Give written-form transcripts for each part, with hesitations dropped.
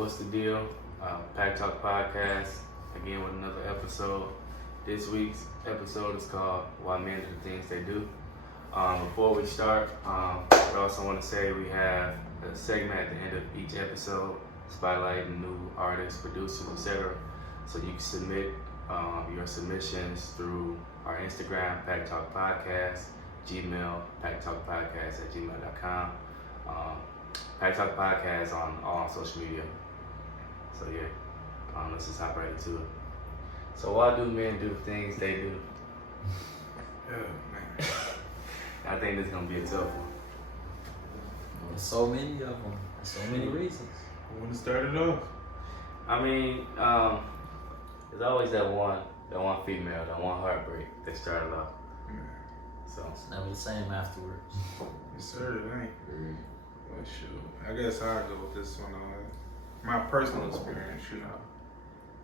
What's the deal? PackTalkPodcast, again with another episode. This week's episode is called Why Men Do the Things They Do. Before we start, we also want to say we have a segment at the end of each episode spotlighting new artists, producers, etc. So you can submit your submissions through our Instagram, PackTalkPodcast, Gmail, PackTalkPodcast@gmail.com. PackTalkPodcast on all social media. So yeah, let's just hop right into it. So why do men do the things they do? Oh, man. I think this is gonna be a tough one. There's so many of them. So many reasons. I want to start it off. I mean, there's always that one female, that one heartbreak that started off. So It's never the same afterwards. Yes, sir, it ain't. Well, shoot. I guess I'll go with this one. My personal experience,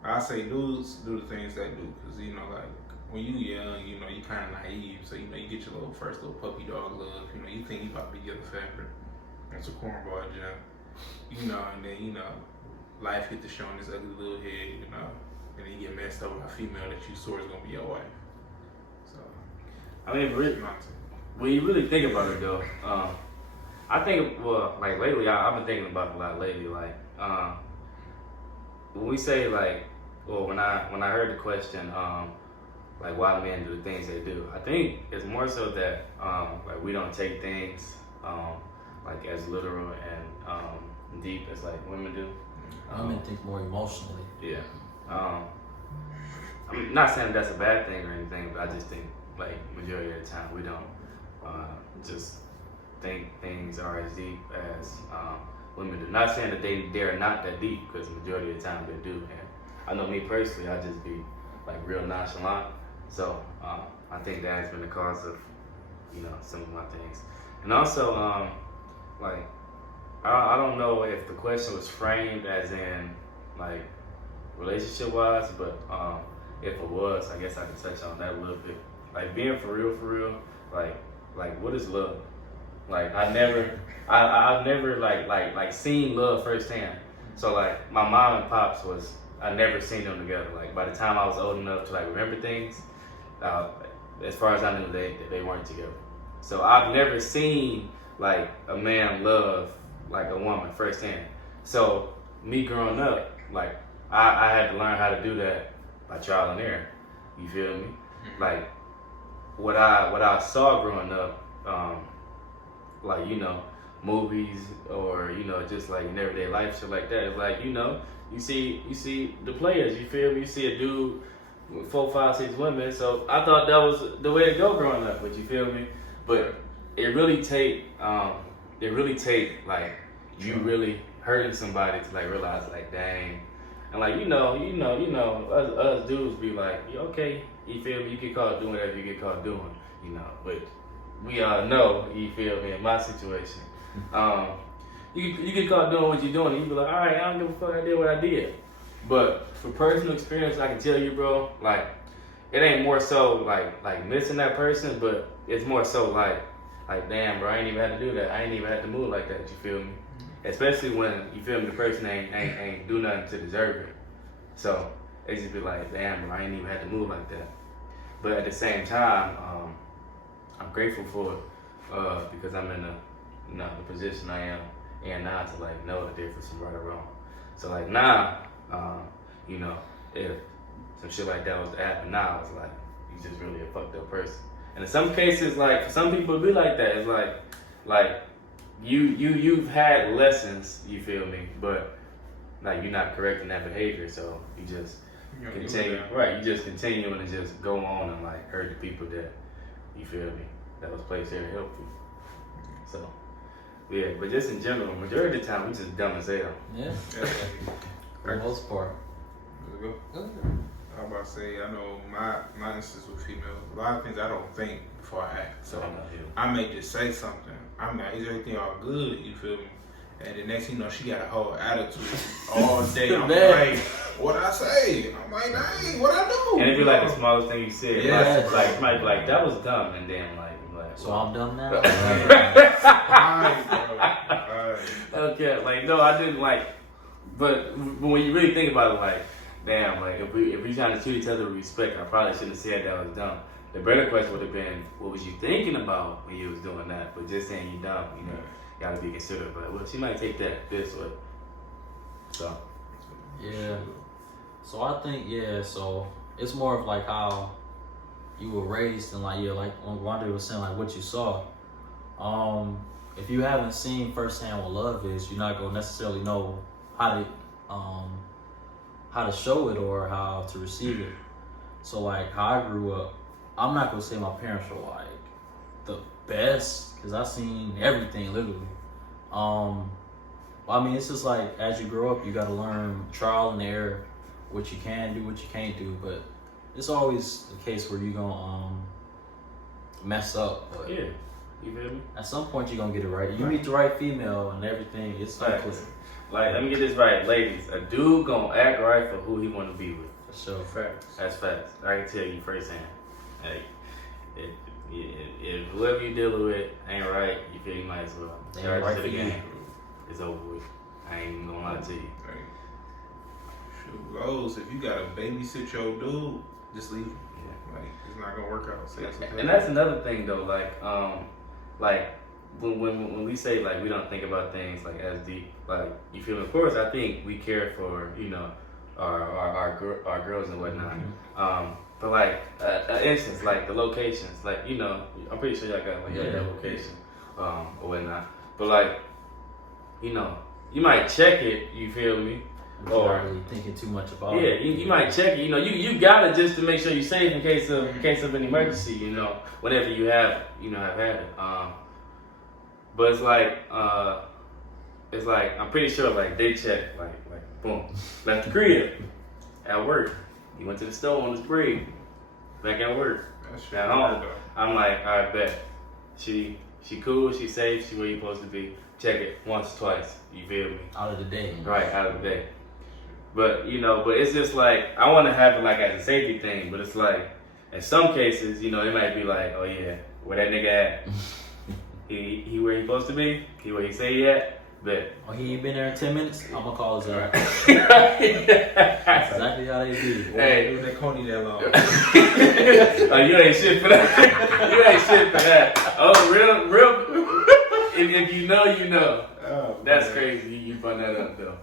I say dudes do the things they do because, like, when you young, you kind of naive. So, you get your first little puppy dog love. You think you about to be getting favorite. That's a cornball jump. And then, life hit the show on this ugly little head, and then you get messed up with a female that you saw is going to be your wife. So, I mean, really, when you really think about it though, I think, like lately, I've been thinking about it a lot lately. Like, when we say when I heard the question, like why men do the things they do, I think it's more so that like we don't take things like as literal and deep as like women do. Women think more emotionally. Yeah. I'm not saying that's a bad thing or anything, but I just think like majority of the time we don't just think things are as deep as women do. Not saying that they're not that deep, because the majority of the time they do. And I know me personally, I just be like real nonchalant. So I think that has been the cause of some of my things. And also like I don't know if the question was framed as in like relationship wise, but if it was, I guess I could touch on that a little bit. Like being for real, like what is love? Like I've never like seen love firsthand. So like my mom and pops I never seen them together. Like by the time I was old enough to like remember things, as far as I knew, they weren't together. So I've never seen like a man love like a woman firsthand. So me growing up, like I had to learn how to do that by trial and error. You feel me? Like what I saw growing up, like movies or just like in everyday life, shit like that. It's like you see the players. You feel me? You see a dude with 4, 5, 6 women. So I thought that was the way to go growing up. But you feel me? But it really take like you really hurting somebody to like realize like dang. And like us dudes be like, okay, you feel me? You get caught doing whatever you get caught doing, but we all know, you feel me, in my situation. You get caught doing what you're doing and you be like, alright, I don't give a fuck, I did what I did. But for personal experience, I can tell you, bro, like it ain't more so like missing that person, but it's more so like damn, bro, I ain't even had to do that. I ain't even had to move like that, you feel me? Especially when you feel me, the person ain't do nothing to deserve it. So it just be like, damn, bro, I ain't even had to move like that. But at the same time, I'm grateful for it because I'm in the position I am in now to like know the difference from right or wrong. So like now, if some shit like that was to happen now, it's like you just really a fucked up person. And in some cases, like for some people, it be like that. It's like you've had lessons, you feel me, but like you're not correcting that behavior, so you just continue, right? You just continue and just go on and like hurt the people that you feel me that was placed there to help you. So yeah, but just in general, majority of the time we just dumb as hell. Yeah. For the most part. Let's go. I was about to say, I know my instance with females, a lot of things I don't think before I act. So I may just say something. I'm like, is everything all good? You feel me? And the next thing you know, she got a whole attitude all day. I'm like, what I say? I'm like, dang, what I do? And it'd be like the smallest thing you said. Yeah. Like might be like, that was dumb, and then like so I'm dumb now? Right, bro. Right. Okay, like no, I didn't like But when you really think about it, like, damn, like if we trying to treat each other with respect, I probably shouldn't have said that was dumb. The better question would have been, what was you thinking about when you was doing that? But just saying you dumb, you know, gotta be considerate. But well, she might take that this way. So Yeah. So I think so it's more of like how you were raised and like like when Wanda was saying like what you saw. If you haven't seen firsthand what love is, you're not gonna necessarily know how to show it or how to receive it. So like how I grew up, I'm not gonna say my parents were like the best because I've seen everything literally. I mean, it's just like as you grow up, you gotta learn trial and error, what you can do, what you can't do. But it's always the case where you're gonna mess up. But yeah, you feel me? at some point, you're gonna get it right. You meet the right female and everything. It's gonna click. Like, let me get this right, ladies. A dude gonna act right for who he wanna be with. For sure. Facts. That's facts. I can tell you firsthand. Hey, if whoever you dealing with ain't right, you feel you might as well. They ain't Charge right to the for you. game. It's over with. I ain't even gonna lie to you. Hey, shoot, Lowe's, if you gotta babysit your dude, just leave him. Yeah. Like, it's not gonna work out. And that's another thing though, like when we say like we don't think about things like as deep, like you feel. Of course, I think we care for our girls and whatnot. Mm-hmm. But like instance, like the locations, like I'm pretty sure y'all got like that location or whatnot. But like you might check it. You feel me? You're not really thinking too much about Yeah, it. you might check it. You got it just to make sure you're safe in case of an emergency. Whenever you have had it. But it's like I'm pretty sure like they checked like boom, left the crib at work. He went to the store on his break, back at work. That's At home, I'm like, all right, bet. She cool, she safe, she where you supposed to be. Check it once, twice. You feel me? Out of the day. Right, out of the day. But but it's just like I want to have it like as a safety thing. But it's like in some cases, it might be like, oh yeah, where that nigga at? he where he supposed to be? He where he say he at? Bet. Oh, he ain't been there in 10 minutes? I'm gonna call his ass. That's exactly how they do. Hey, they Coney that long. Oh, you ain't shit for that. You ain't shit for that. Oh, real. If you know, you know. Oh, That's man. crazy. You brought that up though.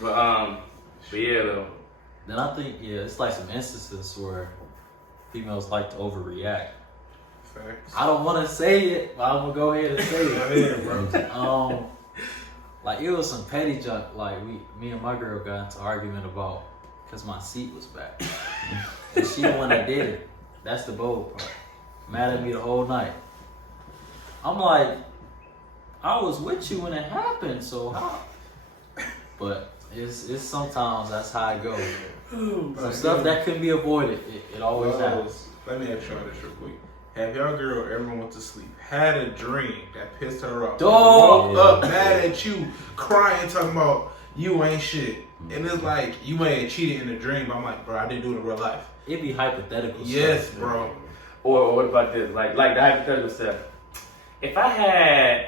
But yeah though. Then I think it's like some instances where females like to overreact. Facts. I don't want to say it, but I'm gonna go ahead and say Go it. ahead, bro. Like it was some petty junk. Like me and my girl got into an argument about because my seat was back, and she the one that did it. That's the bold part. Mad at me the whole night. I'm like, I was with you when it happened, so how? But it's sometimes that's how it goes. Some stuff that couldn't be avoided. It always happens. Let me ask y'all this real quick. Have y'all girl ever went to sleep, had a dream that pissed her off, Dog. woke up mad at you, crying, talking about you ain't shit, and it's like you may have cheated in a dream, but I'm like, bro, I didn't do it in real life. It be hypothetical. Yes, stuff. bro. Or what about this? Like the hypothetical stuff. If I had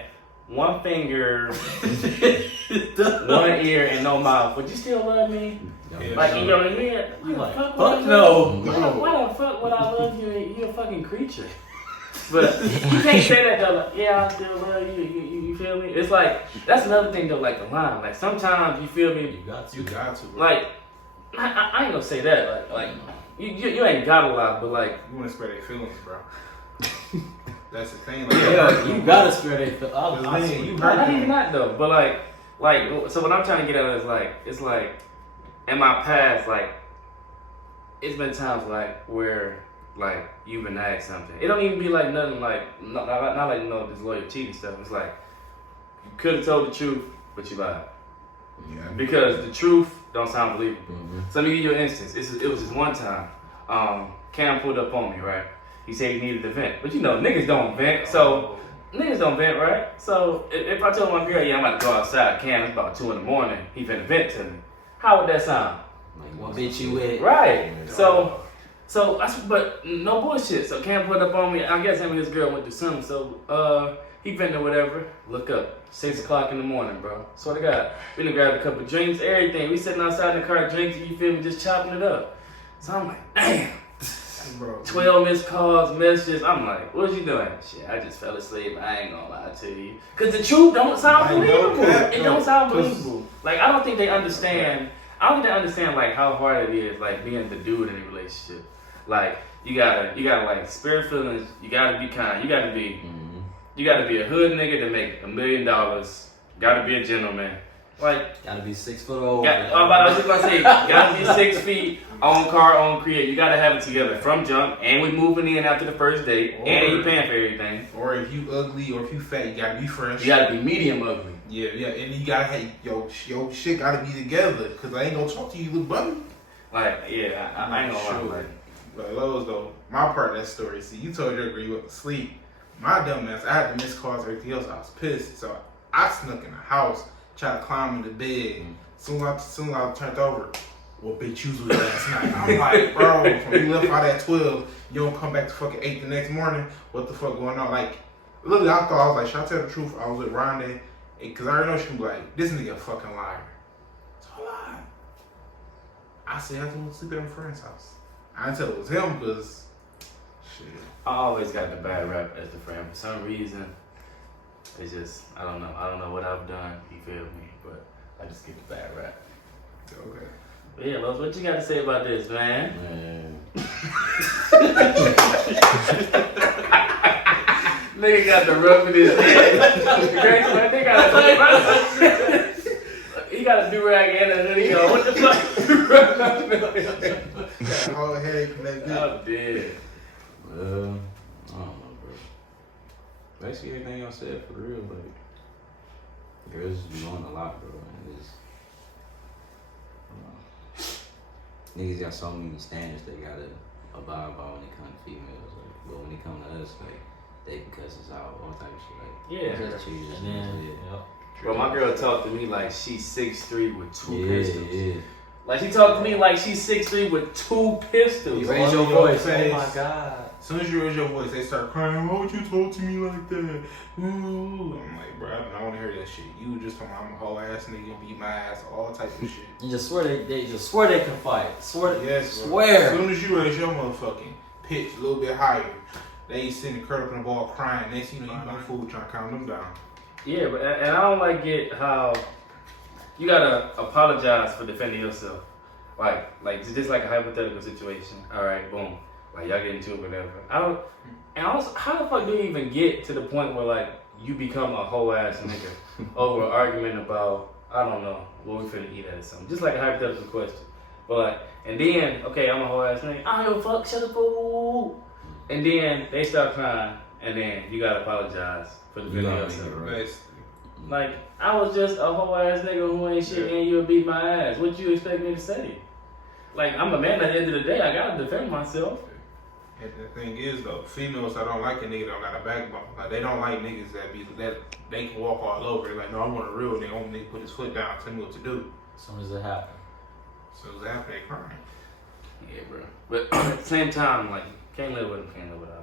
one finger, one ear, and no mouth, would you still love me? Yeah, Like in sure. your head, You like, fuck fuck no. Why the fuck would I love you? You're a fucking creature. But you can't say that though. Like, yeah, I still love you. You feel me? It's like that's another thing though. Like the line. Like sometimes you feel me. You got to. You got to, bro. Like I ain't gonna say that. Like you ain't got a lot, but like You want to spare their feelings, bro. That's the thing. Like, Yeah, you gotta spare that. I mean, you not hurt even them. that though. But like so what I'm trying to get at is like it's like in my past like it's been times like where like you've been asked something. It don't even be like nothing like not like this lawyer cheating stuff. It's like you could have told the truth, but you lied Yeah. because the truth don't sound believable. Mm-hmm. So let me give you an instance. It was just one time. Cam pulled up on me, right? He said he needed to vent, but niggas don't vent. So niggas don't vent, right? So if I told my girl, yeah, I'm about to go outside, Cam, it's about 2 a.m. He finna vent to me. How would that sound? What bitch you with? Right. So but no bullshit. So Cam put up on me. I guess him and his girl went through something. So He been there, whatever. Look up, 6 o'clock in the morning, bro. Swear to God. We done grabbed a couple drinks, everything. We sitting outside in the car drinking, you feel me, just chopping it up. So I'm like, damn. Bro. 12 missed calls, messages. I'm like, what you doing? Shit, I just fell asleep. I ain't gonna lie to you. Cause the truth don't sound believable. It don't sound believable. Like, I don't think they understand. I don't think they understand like how hard it is, like being the dude in a relationship. Like, you gotta like spirit feelings. You gotta be kind. You gotta be a hood nigga to make $1 million. Gotta be a gentleman. Like, gotta be 6 foot old. I was just about to say, gotta be 6 feet, own car, own crib. You gotta have it together from jump, and we moving in after the first date, and you paying for everything. Or if you ugly or if you fat, you gotta be fresh. You gotta be medium ugly. Yeah, and you gotta have your shit gotta be together, cause I ain't gonna talk to you, little buddy. Like, yeah, I ain't gonna lie. But Lowe's though, my part of that story. See, you told your girl you went to sleep. My dumb ass, I had to miss calls, everything else. I was pissed, so I snuck in the house. Try to climb in the bed. Soon as I turned over, well, bitch, you was with last night. I'm like, bro, when you left out at 12, you don't come back to fucking 8 the next morning. What the fuck going on? Like, literally, I thought, I was like, should I tell the truth? I was with Rhonda, because I already know she was like, this nigga a fucking liar. So I lied. I said I was going to sleep at my friend's house. I didn't tell it was him, because, shit. I always got the bad rap as the friend. For some reason, it's just, I don't know what I've done, you feel me? But I just get the bad rap. Okay. But yeah, Los, what you got to say about this, man? Nigga got the rub in his head. Grace, man, he got a do-rag and a hoodie on. What the fuck? Got a whole headache from that I'm dead. I don't know, bro. Basically, everything y'all said for real, like, girls just be doing a lot, bro. And it's, niggas got so many standards they gotta abide by when it comes to females. Like, but when it comes to us, like, they can cuss us out, all type of shit. Like, Yeah. just cheese. And then, Yep. Bro, my girl talked to me like she's 6'3" with 2 pistols. Yeah. Like, she talked to me like she's 6'3" with 2 pistols. You raise your voice. face. Oh my God. As soon as you raise your voice, they start crying. Why would you talk to me like that? Ooh. I'm like, bro, I don't want to hear that shit. You just told me I'm a whole ass nigga, beat my ass, all type of shit. You just swear they just swear they can fight. Swear. Yes, bro. Swear. As soon as you raise your motherfucking pitch a little bit higher, they sitting curled up in the ball crying. Next thing you know, you my food trying to calm them down. Yeah, but and I don't like it how you gotta apologize for defending yourself. Like just like a hypothetical situation. All right, boom. Like y'all get into it, whatever. And also, how the fuck do you even get to the point where like you become a whole ass nigga over an argument about, I don't know, what we finna eat at or something? Just like a hypothetical question. But like, and then, okay, I'm a whole ass nigga. I don't give a fuck, shut the fool. And then they start crying, and then you gotta apologize for defending yourself. Right. Like, I was just a whole ass nigga who ain't shit, and you'll beat my ass. What you expect me to say? Like, I'm a man at the end of the day, I gotta defend myself. And the thing is though, females that don't like a nigga don't got a backbone. Like they don't like niggas that they can walk all over. They're like, no, I want a real nigga. I want a nigga to put his foot down, tell me what to do. As soon as it happens. So it's after they crying. Yeah, bro. But at the same time, like, can't live with them, can't live without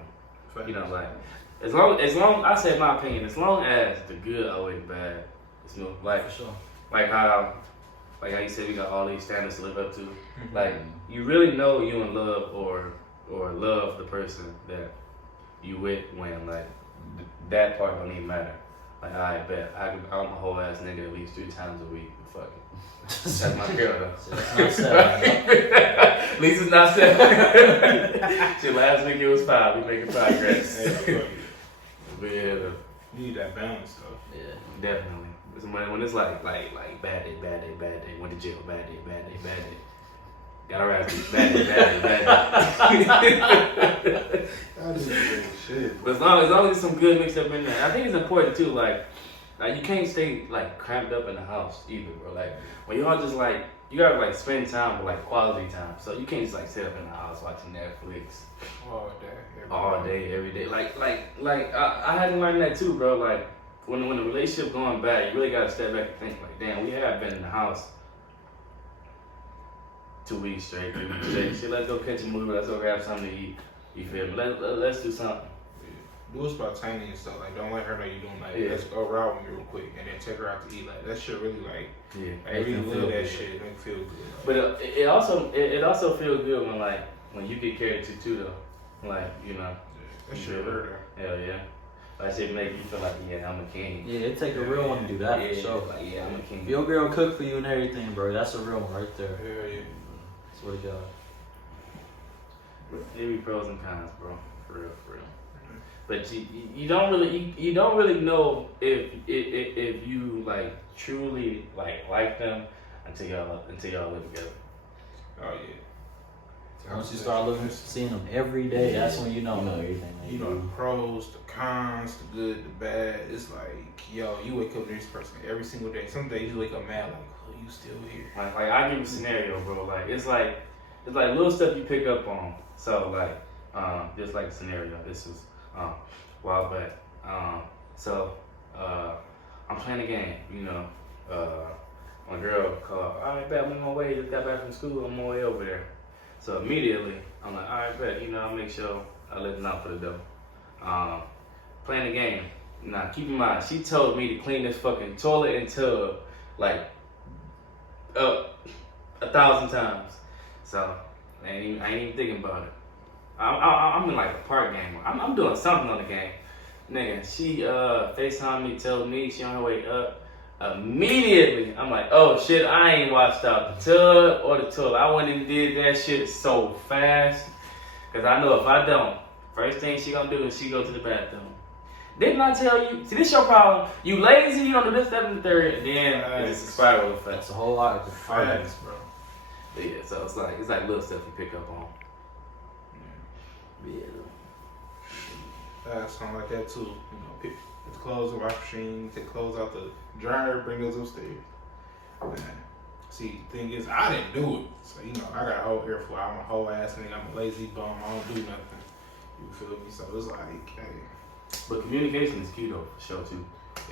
them. You know, like, as long, I said my opinion, as long as the good outweigh the bad, it's no, like, For sure. like how you said, we got all these standards to live up to. Like, you really know you in love or love the person that you with when, like, that part don't even matter. Like, I bet I'm a whole ass nigga at least 3 times a week. Fuck it. That's my girl though. It's not 7. At least it's not 7. Shit, last week it was 5. We making progress. But yeah, though. You need that balance though. Yeah. Definitely. When it's like bad day, went to jail, bad day. Got a rap, bad day. Shit. But as long as there's some good mixed up in there, I think it's important too. Like you can't stay like cramped up in the house either, bro. Like when y'all just like you gotta like spend time with like quality time. So you can't just like sit up in the house watching Netflix all day, every day. Like I had to learn that too, bro. Like when the relationship going bad, you really gotta step back and think like, damn, we have been in the house 2 weeks straight, 3 weeks straight. Shit, let's go catch a movie. Let's go grab something to eat. You feel me? Let's do something. do it spontaneous stuff. Like, don't let her know you're doing like, Yeah. let's go out with me real quick, and then take her out to eat. Like, that shit really like, Yeah. I really love that shit. Make me feel good. But it also feels good when you get carried too though. Like, you know. Yeah, that shit hurt her. Hell yeah. That shit make you feel like, yeah, I'm a king. Yeah, it take a real one to do that Yeah, for sure. like, yeah, I'm a king. If your girl cook for you and everything, bro, that's a real one right there. Hell yeah. Swear to God. There be pros and cons, bro. For real. But you don't really know if you like truly like them until y'all live together. Oh yeah. Once you start seeing them every day, that's when you know everything. You know the pros, the cons, the good, the bad. It's like, yo, you wake up with this person every single day. Some days you wake up mad, like, oh, you still here. Like I give you a scenario, bro. Like it's like little stuff you pick up on. So like just like a scenario. This was a while back. I'm playing a game. You know, my girl called. All right, bet I'm on my way. Just got back from school. I'm on my way over there. So immediately I'm like, all right, bet. You know, I'll make sure I let them out for the dough. Playing the game. Now keep in mind, she told me to clean this fucking toilet and tub like 1,000 times. So I ain't even thinking about it. I'm in like a park game. I'm doing something on the game. Nigga, she FaceTimed me, told me she on her way up. Immediately, I'm like, oh shit, I ain't washed out the tub or the toilet. I went and did that shit so fast. Cause I know if I don't, first thing she gonna do is she go to the bathroom. Didn't I tell you? See, this your problem. You lazy, you don't do this, that, and the third, and then it's a spiral effect. That's a whole lot of Facts, bro. But yeah, so it's like little stuff you pick up on. Yeah. Something like that too. You know, pick the clothes in the wash machine, take clothes out the dryer, bring those upstairs. Man. See, the thing is, I didn't do it. So, you know, I got a whole earful. I'm a whole ass nigga. I'm a lazy bum. I don't do nothing. You feel me? So it's like, hey. But communication is key though, for sure too.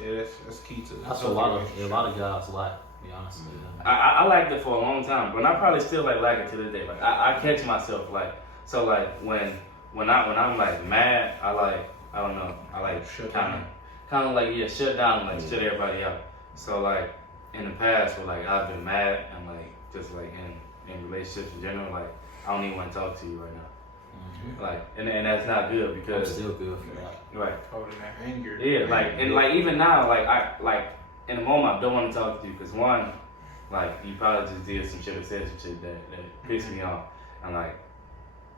Yeah, that's key to That's what a lot of guys like, to be honest with you. I liked it for a long time, but I probably still like it to this day. Like I catch myself like, so like when I'm like mad, I don't know, kind of like shut down, like shut everybody out. So like in the past, where like I've been mad and like just like in relationships in general, like I don't even want to talk to you right now. Mm-hmm. Like and that's not good because I'm still good for that. Right. Holding that anger. Yeah, like and like even now, like I like in the moment I don't want to talk to you because one, like you probably just did some shit or said some shit that pissed me off, and like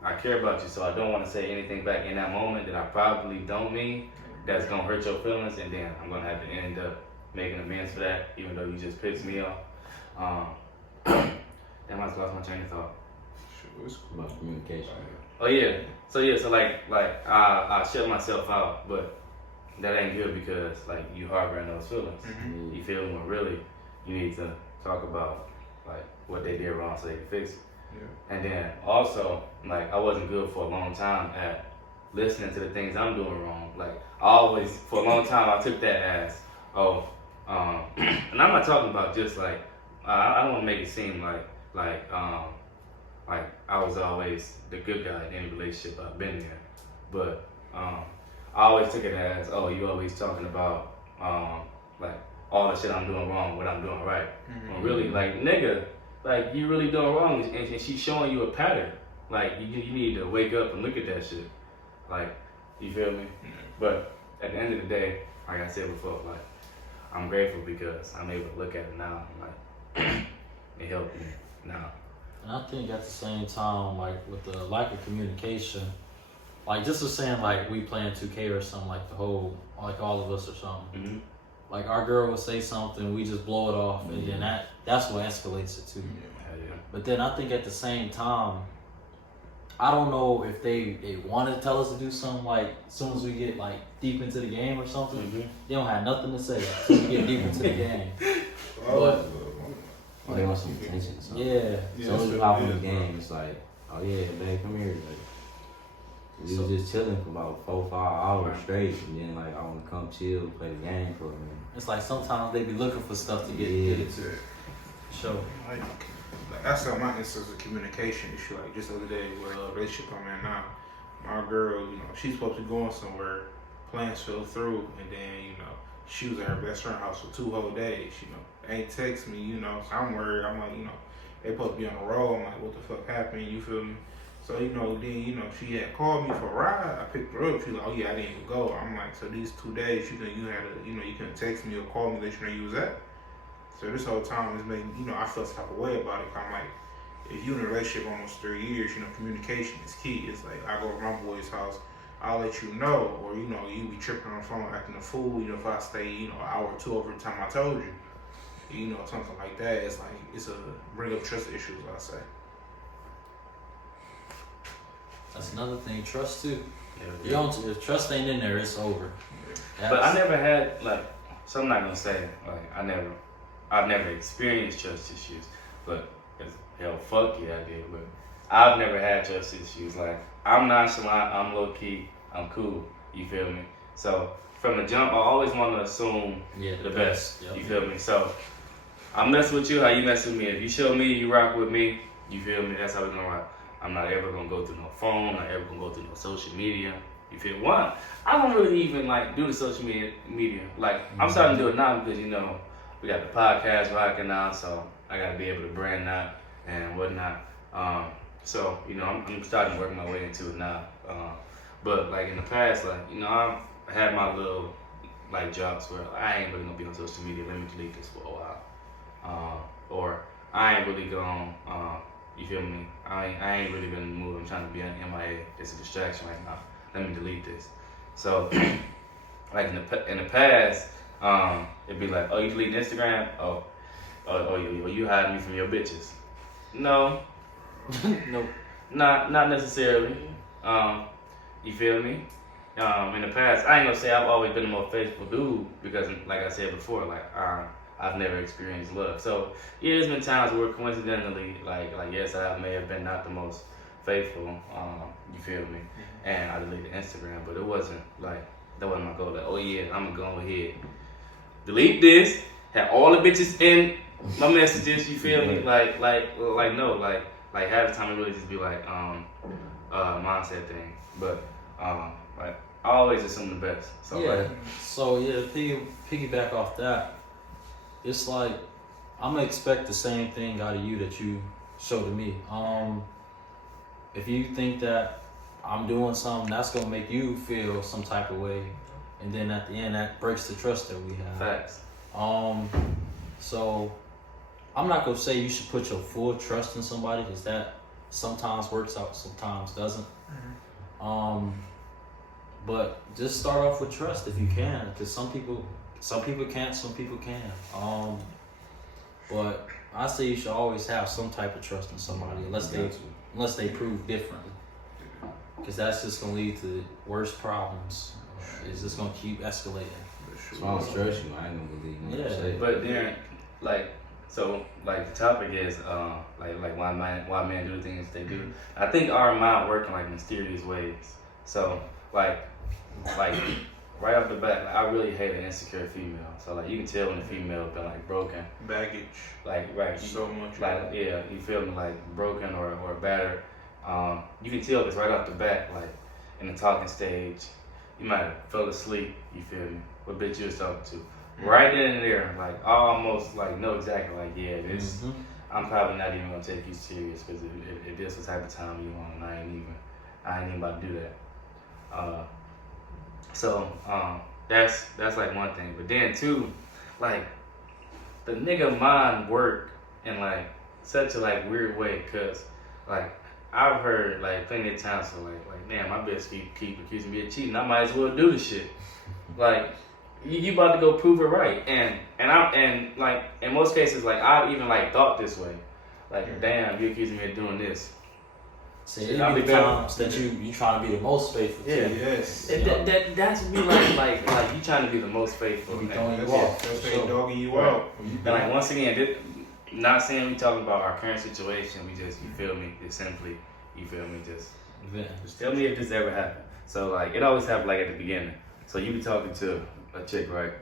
I care about you, so I don't want to say anything back in that moment that I probably don't mean that's gonna hurt your feelings, and then I'm gonna have to end up making amends for that, even though you just pissed me off. Damn, I just lost my train of thought. Sure, it's cool. About communication. Oh yeah, so I shut myself out, but that ain't good because like you harboring those feelings. Mm-hmm. You feel when really you need to talk about like what they did wrong so they can fix it. Yeah. And then also like I wasn't good for a long time at listening to the things I'm doing wrong. Like I always for a long time I took that as and I'm not talking about just like I don't want to make it seem like I was always the good guy in any relationship I've been in, but I always took it as, oh, you always talking about like all the shit I'm doing wrong, what I'm doing right. Mm-hmm. When really, like nigga, like you really doing wrong, and she's showing you a pattern. Like you need to wake up and look at that shit. Like you feel me? Yeah. But at the end of the day, like I said before, like I'm grateful because I'm able to look at it now. And, like it helped me now. And I think at the same time, like with the lack of communication, like just as saying like we playing 2K or something, like the whole, like all of us or something. Mm-hmm. Like our girl would say something, we just blow it off, and then that's what escalates it too. Yeah. But then I think at the same time, I don't know if they want to tell us to do something like as soon as we get like deep into the game or something. Mm-hmm. They don't have nothing to say until we get deep into the game. But Oh, they want some attention or something. yeah, As soon as you hop in the game, it's like, oh yeah, babe, come here. Like, we was just chilling for about 4-5 hours straight, and then like I want to come chill, play the game for a minute. it's like sometimes they be looking for stuff to get into. Show. Like that's my instance of communication issue. Like just the other day with a relationship I'm in now, my girl, you know, she's supposed to be going somewhere plans fell through, and then, you know, she was at her best friend's house for 2 whole days, you know. Ain't text me, you know, so I'm worried. I'm like, you know, they supposed to be on the road. I'm like, what the fuck happened? You feel me? So, you know, then, you know, she had called me for a ride. I picked her up. She was like, oh yeah, I didn't even go. I'm like, so these 2 days, you couldn't text me or call me, let you know you was at. So this whole time is making, you know, I felt some type of way about it. I'm like, if you in a relationship almost 3 years, you know, communication is key. It's like, I go to my boy's house, I'll let you know, or, you know, you be tripping on the phone acting a fool, you know, if I stay, you know, an hour or 2 over the time I told you, you know, something like that. It's like, it's a bring up trust issues, I say. That's another thing, trust too. Yeah. You don't, if trust ain't in there, it's over. But I never had, like, so I'm not gonna say, like, I've never experienced trust issues, but hell, fuck yeah, I did. But I've never had trust issues. Like, I'm nonchalant, I'm low key, I'm cool. You feel me? So from the jump, I always want to assume the best. Yep. You feel me? So I mess with you how you mess with me. If you show me you rock with me, you feel me? That's how we're gonna rock. I'm not ever gonna go through no phone. Not ever gonna go through no social media. You feel one? I don't really even like do the social media. Like I'm starting to do it now because, you know, we got the podcast rocking now, so I gotta be able to brand that and whatnot. So, you know, I'm starting to work my way into it now. But like in the past, like, you know, I've had my little like jobs where I ain't really gonna be on social media. Let me delete this for a while. Or I ain't really gonna, you feel me? I ain't really gonna move. I'm trying to be on MIA. It's a distraction right now. Let me delete this. So, like in the past, it'd be like, oh, you delete Instagram? Oh, you hiding me from your bitches? No, Nope. not necessarily. You feel me? In the past, I ain't gonna say I've always been the most faithful dude because, like I said before, like I've never experienced love. So yeah, there's been times where coincidentally, like yes, I may have been not the most faithful. You feel me? And I deleted Instagram, but it wasn't like that wasn't my goal. Like, oh yeah, I'm gonna go ahead, delete this, have all the bitches in my messages. You feel me? Like no, like half the time it really just be like mindset thing. But like I always assume the best. So yeah. like, So yeah, piggyback off that, it's like I'm gonna expect the same thing out of you that you show to me. If you think that I'm doing something that's gonna make you feel some type of way, and then at the end that breaks the trust that we have. facts. So I'm not gonna say you should put your full trust in somebody because that sometimes works out, sometimes doesn't. But just start off with trust if you can, because some people can't, some people can. But I say you should always have some type of trust in somebody, unless they prove differently, because that's just gonna lead to worse problems. It's just gonna keep escalating. If I don't trust you, I ain't gonna believe you. Yeah. But then, like, so like the topic is like why men do the things they do. I think our mind work in like mysterious ways. So like right off the bat, like, I really hate an insecure female. So like you can tell when a female been like broken, Baggage. like right, So much. like yeah, you feel me, like broken or battered. You can tell this right off the bat, like in the talking stage. You might have fell asleep. You feel me? What bitch you was talking to? Right then and there, like I almost like know exactly, like yeah, this. I'm probably not even gonna take you serious because if this was the type of time you want, I ain't even about to do that. So that's like one thing, but then two, like the nigga mind work in like such a like weird way, cause like I've heard like plenty of times so like damn, my bitch keep accusing me of cheating, I might as well do the shit. Like you about to go prove it right, and like in most cases like I've even like thought this way, like damn, you accusing me of doing this. See, it be the times that you trying to be the most faithful. Yeah, too. Yes. That's me like you trying to be the most faithful. Be And, throwing you That's off. it. That's for they sure. dogging you Right. out. and like once again, not saying we talking about our current situation. We just you feel me. It's simply you feel me. Just tell me if this ever happened. So like it always happened like at the beginning. So you be talking to a chick, right?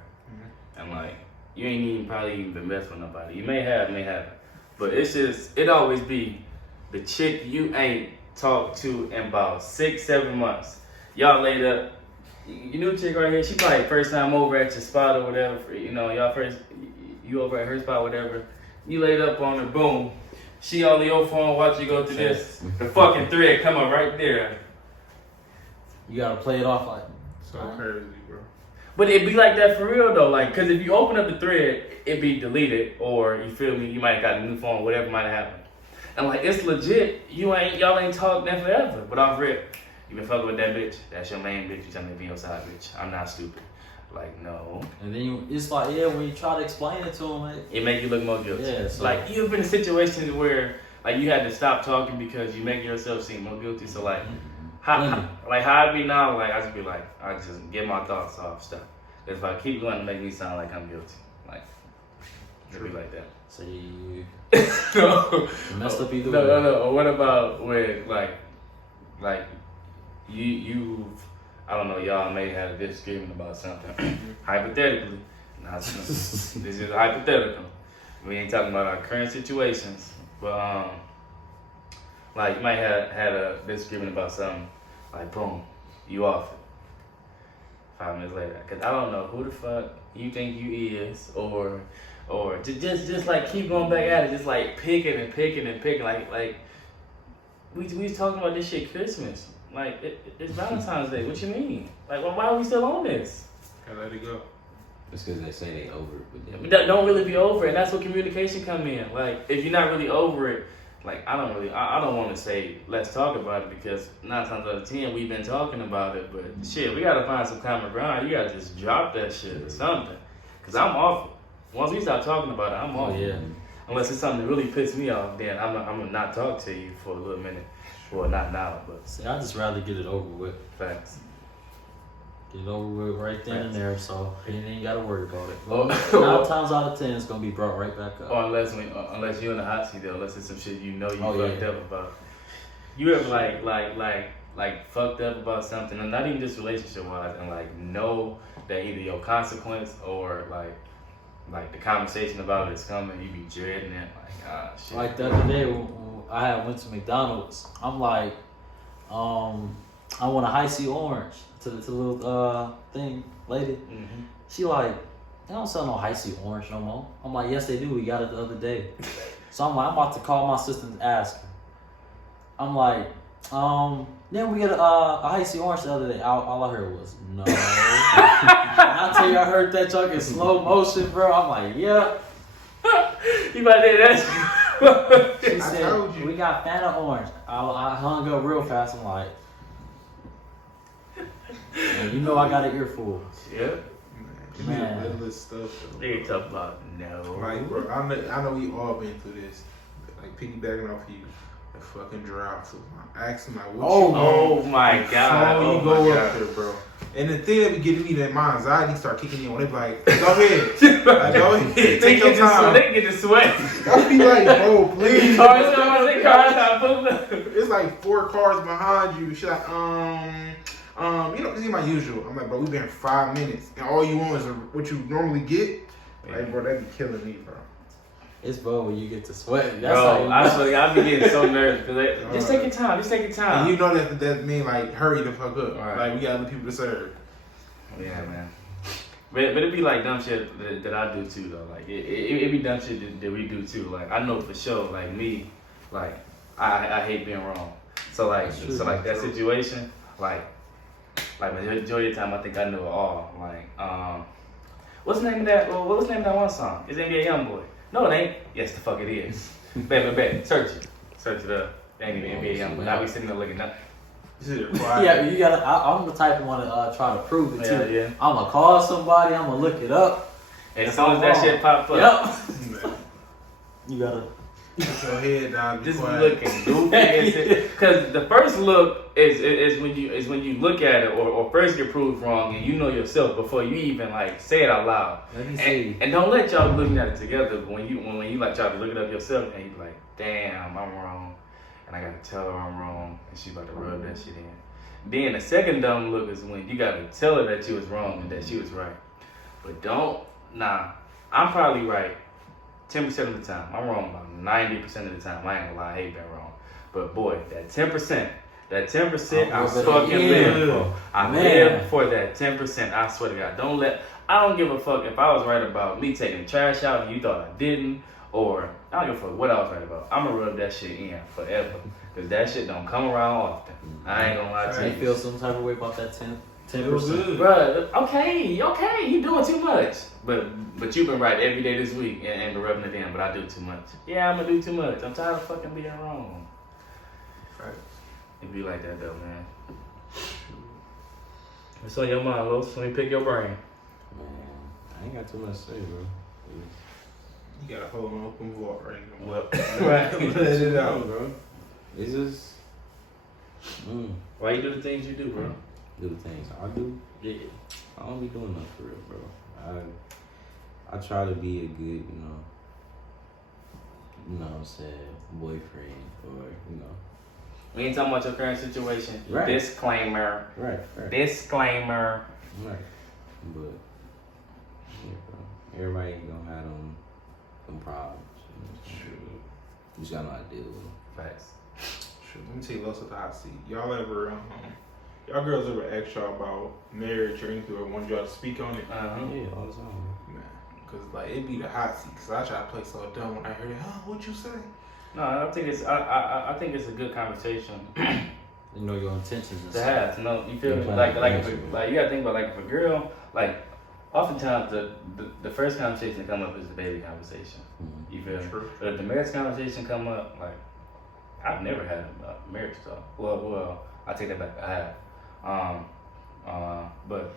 And like you ain't even probably even been messing with nobody. You may have, but it's just it always be the chick you ain't talked to in about 6-7 months. Y'all laid up, your new chick right here, she probably first time over at your spot or whatever. You know, y'all first, you over at her spot, whatever. You laid up on her, boom. She on your phone, watch you go through this. The fucking thread come up right there. You gotta play it off like. So crazy, bro. But it be like that for real though, like, cause if you open up the thread, it be deleted, or you feel me, you might have got a new phone, whatever might have happened. And like, it's legit. Y'all ain't talked that forever. But off rip, you been fucking with that bitch. That's your main bitch. You tell me to be your side bitch. I'm not stupid. Like, no. And then it's like, yeah, when you try to explain it to them, it make you look more guilty. Yeah, so like, you've been in situations where like you had to stop talking because you make yourself seem more guilty. So like, how I be now, like I just be like, I just get my thoughts off stuff. If I keep going to make me sound like I'm guilty, like it be like that. So you No. messed up either way. No. What about when like you I don't know, y'all may have a disagreement about something. Hypothetically. This is hypothetical. We ain't talking about our current situations. But like you might have had a disagreement about something, like boom, you off it. 5 minutes later. Cause I don't know who the fuck you think you is, or just like keep going back at it, just like picking. Like we was talking about this shit Christmas. Like it's Valentine's Day. What you mean? Like why are we still on this? Gotta let it go. It's because they say they over it. But don't really be over it. And that's what communication come in. Like if you're not really over it, like I don't want to say let's talk about it, because 9 times out of 10 we've been talking about it. But shit, we gotta find some common ground. You gotta just drop that shit or something. Cause I'm off it. Once we start talking about it, I'm off it. Yeah. Unless it's something that really pisses me off, then I'm gonna not talk to you for a little minute. Well, not now, but See, I just rather get it over with. facts. Get it over with right then and there, so you ain't gotta worry about it. Oh. 9 times out of 10, it's gonna be brought right back up. Or unless you're in the hot seat though, unless it's some shit you know you fucked yeah. up about. You ever like fucked up about something, and not even just relationship wise, and like know that either your consequence or like the conversation about it is coming, you be dreading it, like ah shit. Like the other day when I had went to McDonald's, I'm like, I want a high C orange to the little thing lady. Mm-hmm. She like, they don't sell no high C orange no more. I'm like, yes they do. We got it the other day. So I'm like, I'm about to call my sister and ask her. I'm like, then we get a high C orange the other day. All I heard was no. And I tell you, I heard that junk in slow motion, bro. I'm like, yeah. You about to that? She said, we got Fanta orange. I hung up real fast. I'm like, man, you know I got an earful. Yeah. Man. That little stuff though. They talk about no. Like, bro, I know we all been through this. Like, piggybacking off you, the fucking drive through. I asked him, like, what you want? Oh my god. Before you go up there, bro. And the thing that be getting me, that my anxiety start kicking in. When they be like, go ahead. Like, go ahead. Take your time. They get the sweat. I be like, bro, please. It's like 4 cars behind you. She's like, you know, this is my usual. I'm like, bro, we've been here 5 minutes, and all you want is what you normally get. Like, bro, that be killing me, bro. It's bro when you get to sweat. That's Bro, like, I be getting so nervous because just take your time. Just take your time. And you know that mean like hurry the fuck up. Right. Like we got other people to serve. Yeah, man. But it be like dumb shit that I do too though. Like it be dumb shit that we do too. Like I know for sure. Like me, like I hate being wrong. So like that situation, like majority of the time I think I know it all. Like what's the name of that? Well, what's the name of that one song? It's NBA Youngboy. No, it ain't. Yes, the fuck it is. Bet. Search it up. It ain't even NBA Youngboy. Now we sitting there looking up. yeah, you gotta. I'm the type of one to try to prove it too. Yeah. I'm gonna call somebody. I'm gonna look it up. As soon as that shit pop up, Yep. You gotta. Put your head down. just be looking goofy. Because the first look is when you look at it or first get proved wrong and you know yourself before you even like say it out loud. Let me see. And don't let y'all looking at it together. But when you like try to look it up yourself and you be like, damn, I'm wrong, and I gotta tell her I'm wrong, and she about to rub that shit in. Then the second dumb look is when you gotta tell her that she was wrong and that she was right. But I'm probably right 10% of the time. I'm wrong about 90% of the time. I ain't gonna lie, I hate being wrong. But boy, that 10%, That 10%, I I fucking live for. I Man. live for that 10%. I swear to God. I don't give a fuck if I was right about me taking the trash out and you thought I didn't, or I don't give a fuck what I was right about. I'ma rub that shit in forever. Cause that shit don't come around often. I ain't gonna lie to You you. feel some type of way about that 10%? Bruh, okay, you doing too much. But you've been right every day this week and been rubbing it in, but I do too much. Yeah, I'm gonna do too much. I'm tired of fucking being wrong. Right. It be like that though, man. What's on your mind, Los? Let me pick your brain. Man, I ain't got too much to say, bro. You gotta hold an open vault right now. Well, Let it out, bro. It's just why you do the things you do, bro? do the things I do. Yeah. I don't be doing nothing for real, bro. I try to be a good, you know what I'm saying, boyfriend, or We ain't talking about your current situation. Right. Disclaimer. right. Disclaimer. Right. But yeah, bro. Everybody ain't gonna have them problems. You just gotta know how to deal with them. Facts. Shoot, let me tell you, lots of the hot seat. Y'all ever, y'all girls ever ask y'all about marriage or anything, or want y'all to speak on it? Uh-huh. Yeah, all the time. Man, cause like it be the hot seat. Cause I try to play so dumb when I hear that. What you say? No, I think it's a good conversation You know your intentions and to stuff. have. No, you feel me? Yeah, Like yeah. you gotta think about like if a girl, like oftentimes the first conversation that come up is the baby conversation. Mm-hmm. You feel me? True. But if the marriage conversation come up, like I've never had a marriage talk. Well, I take that back. I have. But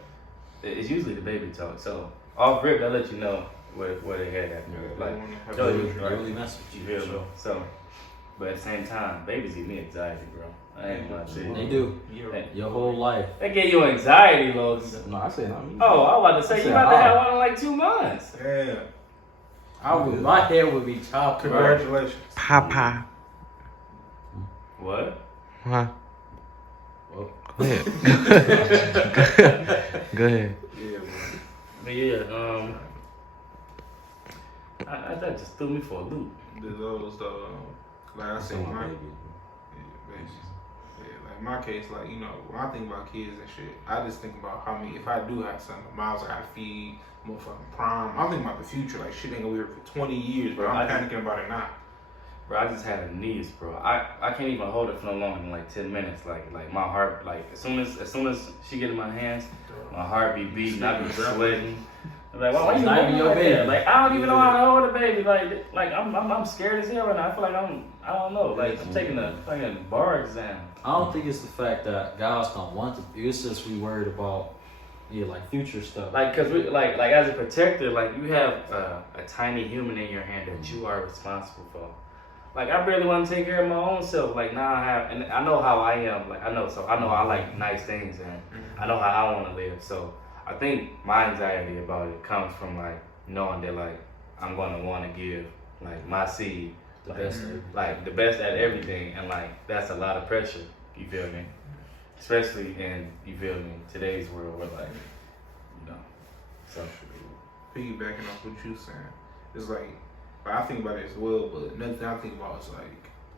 it's usually the baby talk. So off rip, they'll let you know where they head at. Yeah, Like, they wanna have yo, a you baby. Really mess you with you. feel me? So, but at the same time, babies give me anxiety, bro. I ain't gonna lie to you. They do. Yeah. Your whole life. They give you anxiety, Los. No, I said not me. Oh, I was about to say I you said about to have how. one in like 2 months. Yeah. My hair would be chopped. bro. Congratulations. Papa. What? Huh? Well, Go ahead. Go ahead. Yeah, man. But yeah, that just threw me for a loop. Those, like I said, my my, baby. like my case, like, when I think about kids and shit, I just think about how many, if I do have something, miles I gotta feed, motherfucking prime. I'm thinking about the future, like shit ain't gonna be here for 20 years, but I'm panicking about it now. Bro, I just had a niece, bro. I can't even hold it for no longer than like 10 minutes. Like my heart, like as soon as she get in my hands, my heart be beating, I be sweating. I'm like, why you Not even moving your like baby. that? Like I don't even know how to hold a baby. Like I'm scared as hell right now. I feel like I don't know. Like I'm taking a fucking bar exam. I don't think it's the fact that guys don't want to. It's just we worried about, like future stuff. Like, cause we like as a protector, like you have a tiny human in your hand that you are responsible for. Like I barely want to take care of my own self. Like now I have, and I know how I am. Like I know I like nice things, and I know how I want to live. So I think my anxiety about it comes from like knowing that like I'm gonna want to give like my seed The like, best. like the best at everything, and like that's a lot of pressure. You feel me? Especially in today's world where like so. Piggybacking off what you saying, it's like I think about it as well, but nothing I think about is like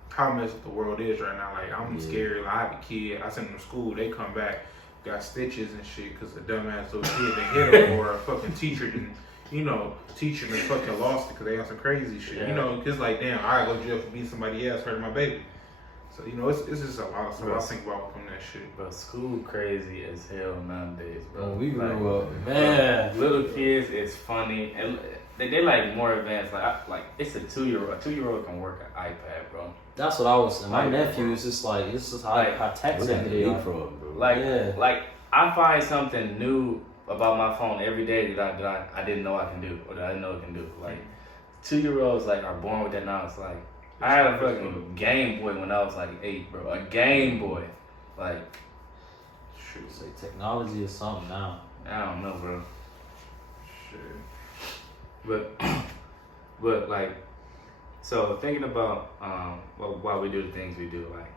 how messed up the world is right now. Like I'm scared. Like, I have a kid. I send them to school. They come back, got stitches and shit because the dumbass little kid they hit them, or a fucking teacher didn't. Teacher done fucking lost it because they on some crazy shit. Yeah. Cause like damn, I gotta go to jail for being somebody else hurting my baby. So it's just a lot of stuff I think about from that shit. Bro, school crazy as hell nowadays, bro. When we grew Like, up, man. Little kids, it's funny, and they like more advanced. Like it's a 2-year-old. A 2-year-old can work an iPad, bro. That's what I was saying. My Like, nephew is just like, this is how tech Where savvy that they big are. from, bro? Like I find something new about my phone every day that I didn't know I can do, or that I didn't know it can do. Like 2-year-olds like are born with that now. It's like I had a fucking Game Boy when I was like 8, bro. A Game Boy, like Shoot. Say technology is something now. I don't know, bro. Shit. But like, so thinking about why we do the things we do, like